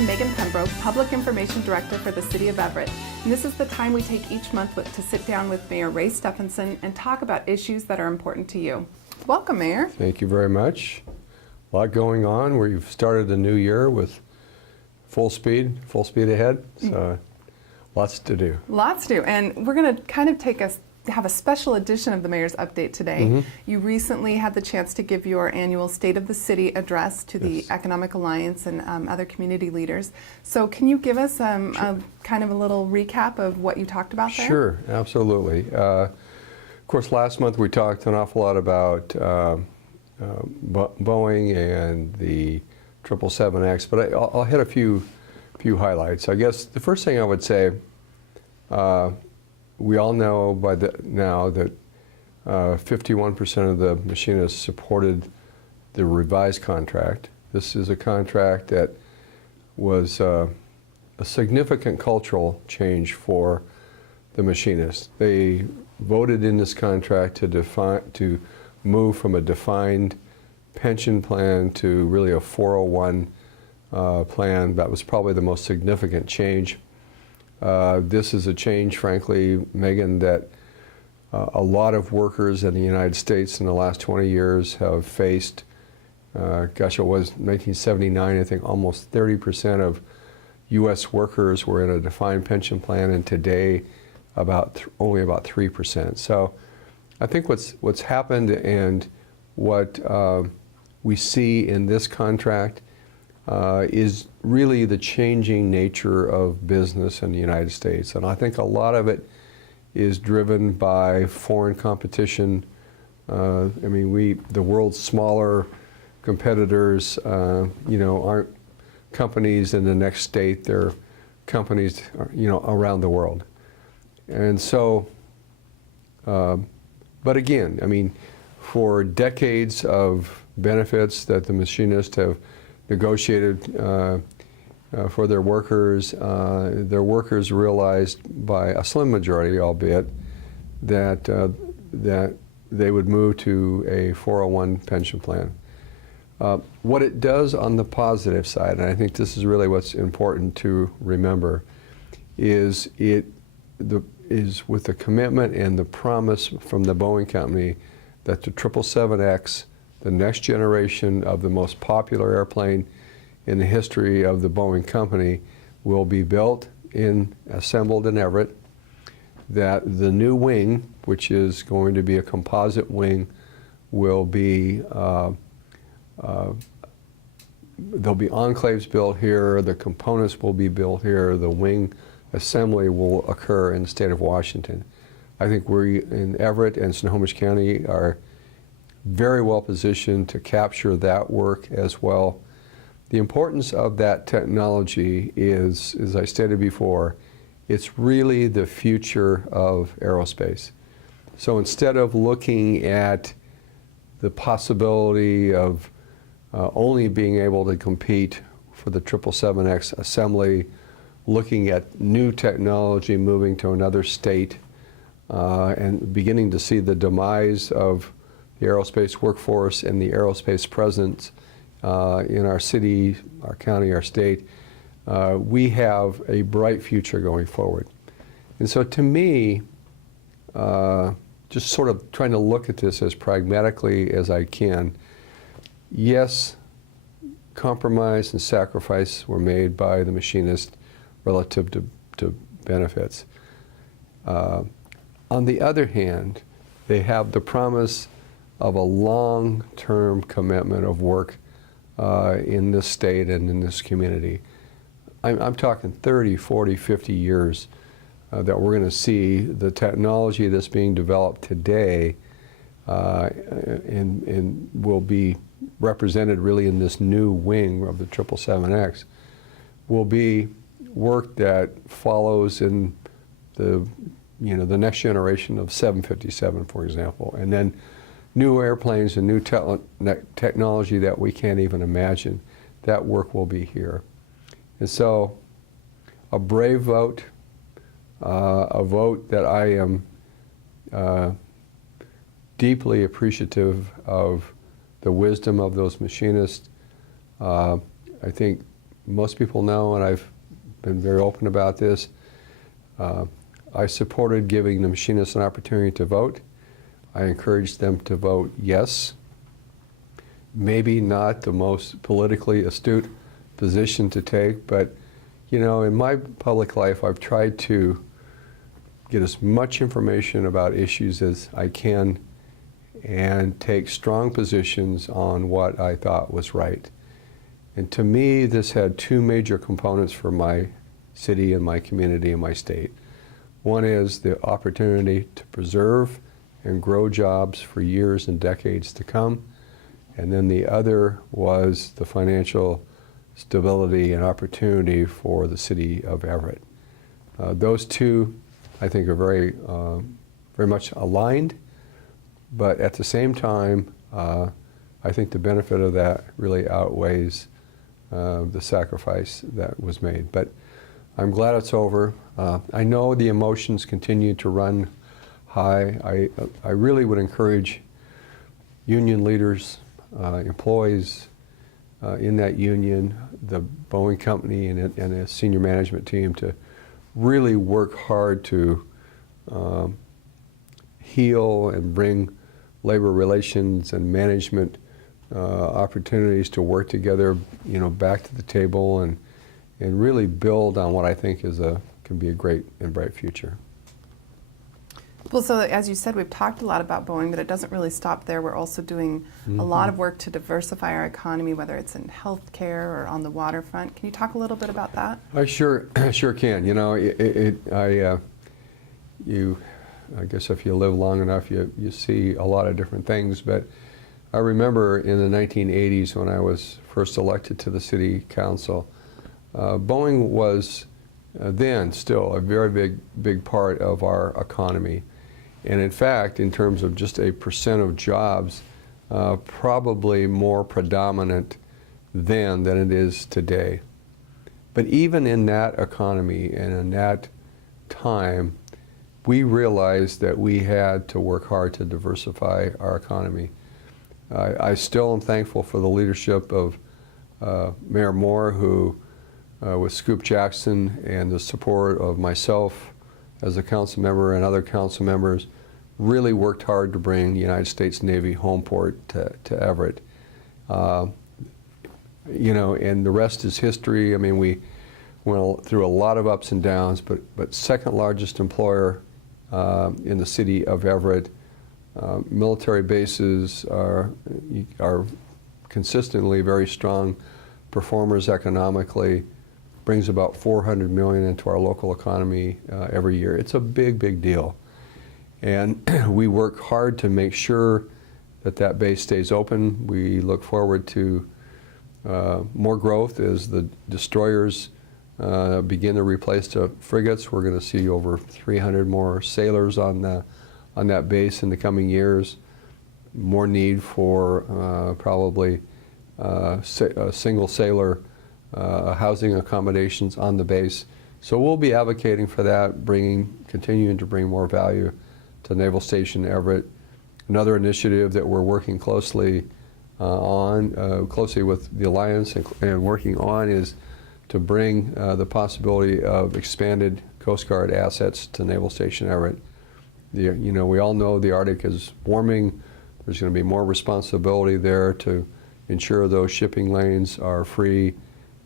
I'm Megan Pembroke, Public Information Director for the City of Everett, and this is the time we take each month to sit down with Mayor Ray Stephanson and talk about issues that are important to you. Welcome, Mayor. Thank you very much. A lot going on. We've started the new year with full speed ahead, so lots to do. Lots to do, and we're going to kind of have a special edition of the Mayor's Update today. You recently had the chance to give your annual State of the City address to the Economic Alliance and other community leaders. So can you give us a kind of a little recap of what you talked about there? Sure, absolutely. Of course, last month we talked an awful lot about Boeing and the 777X, but I'll hit a few highlights. I guess the first thing I would say, we all know now that 51% of the machinists supported the revised contract. This is a contract that was a significant cultural change for the machinists. They voted in this contract to move from a defined pension plan to really a 401 plan. That was probably the most significant change. This is a change, frankly, Megan, that a lot of workers in the United States in the last 20 years have faced. Gosh, it was 1979, I think almost 30% of U.S. workers were in a defined pension plan, and today only about 3%. So I think what's happened and what we see in this contract is really the changing nature of business in the United States. And I think a lot of it is driven by foreign competition. I mean, the world's smaller competitors, aren't companies in the next state, they're companies, around the world. And so, but again, I mean, for decades of benefits that the machinists have negotiated for their workers realized by a slim majority, albeit, that they would move to a 401 pension plan. What it does on the positive side, and I think this is really what's important to remember, is with the commitment and the promise from the Boeing company that the 777X, the next generation of the most popular airplane in the history of the Boeing company, will be assembled in Everett, that the new wing, which is going to be a composite wing, will be, there'll be enclaves built here, the components will be built here, the wing assembly will occur in the state of Washington. I think we in Everett and Snohomish County are very well positioned to capture that work as well. The importance of that technology is, as I stated before, it's really the future of aerospace. So instead of looking at the possibility of only being able to compete for the 777X assembly, looking at new technology moving to another state, and beginning to see the demise of the aerospace workforce and the aerospace presence in our city, our county, our state, we have a bright future going forward. And so to me, just sort of trying to look at this as pragmatically as I can, yes, compromise and sacrifice were made by the machinist relative to benefits. On the other hand, they have the promise of a long-term commitment of work in this state and in this community. I'm talking 30, 40, 50 years that we're going to see the technology that's being developed today and will be represented really in this new wing of the 777X will be work that follows in the next generation of 757, for example, and then new airplanes and new technology that we can't even imagine. That work will be here. And so a brave vote, a vote that I am deeply appreciative of the wisdom of those machinists. I think most people know, and I've been very open about this, I supported giving the machinists an opportunity to vote. I encouraged them to vote yes. Maybe not the most politically astute position to take, but in my public life, I've tried to get as much information about issues as I can and take strong positions on what I thought was right. And to me, this had two major components for my city and my community and my state. One is the opportunity to preserve and grow jobs for years and decades to come. And then the other was the financial stability and opportunity for the city of Everett. Those two, I think, are very much aligned, but at the same time, I think the benefit of that really outweighs the sacrifice that was made. But I'm glad it's over. I know the emotions continue to run high. I really would encourage union leaders, employees in that union, the Boeing company and the senior management team to really work hard to heal and bring labor relations and management opportunities to work together, back to the table and really build on what I think can be a great and bright future. Well, so as you said, we've talked a lot about Boeing, but it doesn't really stop there. We're also doing a lot of work to diversify our economy, whether it's in healthcare or on the waterfront. Can you talk a little bit about that? I sure can. I guess if you live long enough, you see a lot of different things. But I remember in the 1980s when I was first elected to the city council, Boeing was then still a very big part of our economy. And in fact, in terms of just a percent of jobs, probably more predominant then than it is today. But even in that economy and in that time, we realized that we had to work hard to diversify our economy. I still am thankful for the leadership of Mayor Moore, who with Scoop Jackson and the support of myself as a council member and other council members, really worked hard to bring the United States Navy Homeport to Everett. And the rest is history. I mean, we went through a lot of ups and downs, but second largest employer in the city of Everett. Military bases are consistently very strong performers economically, brings about $400 million into our local economy every year. It's a big deal. And we work hard to make sure that base stays open. We look forward to more growth as the destroyers begin to replace the frigates. We're going to see over 300 more sailors on that base in the coming years. More need for probably single sailor housing accommodations on the base. So we'll be advocating for that, continuing to bring more value to Naval Station Everett. Another initiative that we're working closely with the Alliance and working on is to bring the possibility of expanded Coast Guard assets to Naval Station Everett. We all know the Arctic is warming. There's going to be more responsibility there to ensure those shipping lanes are free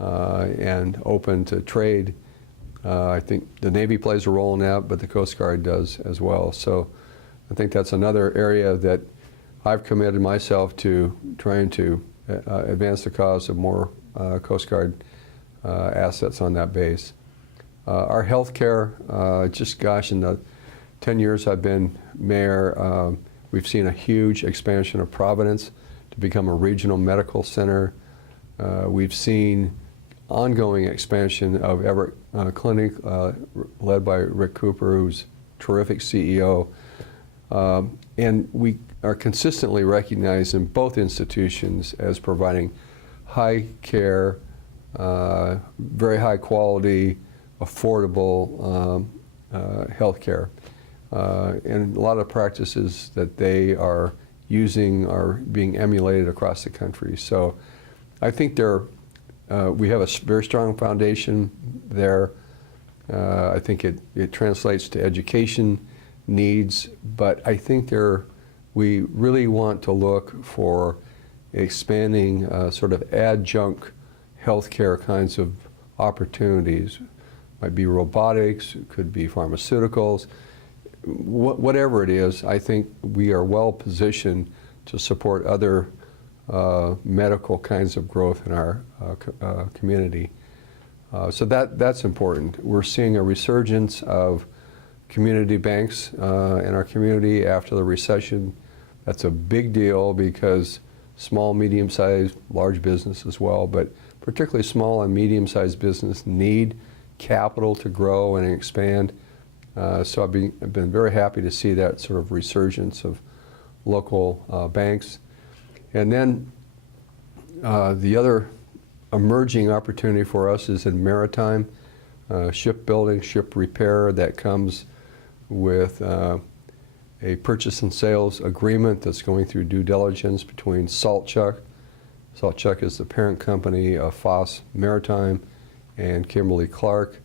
and open to trade. I think the Navy plays a role in that, but the Coast Guard does as well. So I think that's another area that I've committed myself to trying to advance the cause of more Coast Guard assets on that base. Our healthcare, in the 10 years I've been mayor, we've seen a huge expansion of Providence to become a regional medical center. We've seen ongoing expansion of Everett Clinic, led by Rick Cooper, who's a terrific CEO. And we are consistently recognized in both institutions as providing high care, very high quality, affordable health care. And a lot of practices that they are using are being emulated across the country. So I think they're we have a very strong foundation there. I think it translates to education needs, but I think we really want to look for expanding sort of adjunct healthcare kinds of opportunities. Might be robotics, it could be pharmaceuticals, whatever it is. I think we are well positioned to support other medical kinds of growth in our community. So that's important. We're seeing a resurgence of community banks in our community after the recession. That's a big deal because small, medium-sized, large business as well, but particularly small and medium-sized business need capital to grow and expand. So I've been very happy to see that sort of resurgence of local banks. And then the other emerging opportunity for us is in maritime shipbuilding, ship repair that comes with a purchase and sales agreement that's going through due diligence between Saltchuk. Saltchuk is the parent company of Foss Maritime and Kimberly-Clark.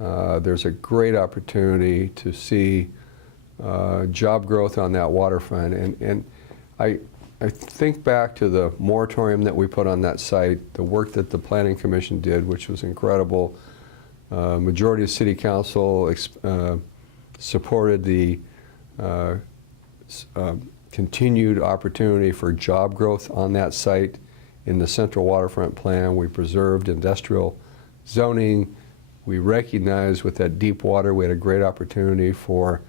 There's a great opportunity to see job growth on that waterfront. And I think back to the moratorium that we put on that site, the work that the Planning Commission did, which was incredible. Majority of City Council supported the continued opportunity for job growth on that site. In the Central Waterfront Plan, we preserved industrial zoning. We recognized with that deep water, we had a great opportunity for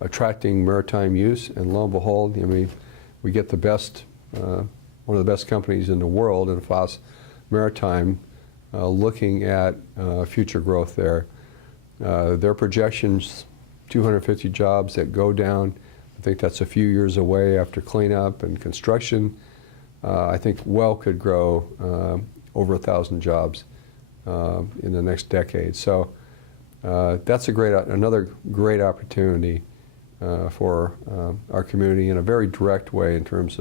attracting maritime use, and lo and behold, I mean, we get the best, one of the best companies in the world in Foss Maritime looking at future growth there. Their projections, 250 jobs that go down. I think that's a few years away after cleanup and construction. I think well could grow over 1,000 jobs in the next decade. So that's another great opportunity for our community in a very direct way in terms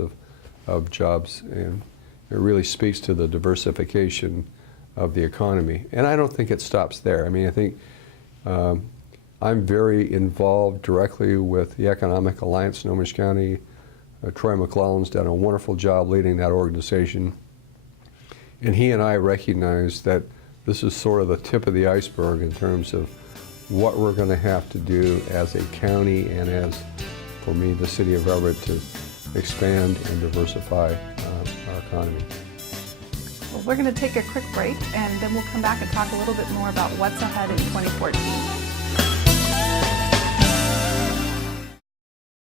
of jobs, and it really speaks to the diversification of the economy. And I don't think it stops there. I mean, I think I'm very involved directly with the Economic Alliance in Orange County. Troy McClellan's done a wonderful job leading that organization. And he and I recognize that this is sort of the tip of the iceberg in terms of what we're going to have to do as a county and as, for me, the city of Everett to expand and diversify our economy. Well, we're going to take a quick break, and then we'll come back and talk a little bit more about what's ahead in 2014.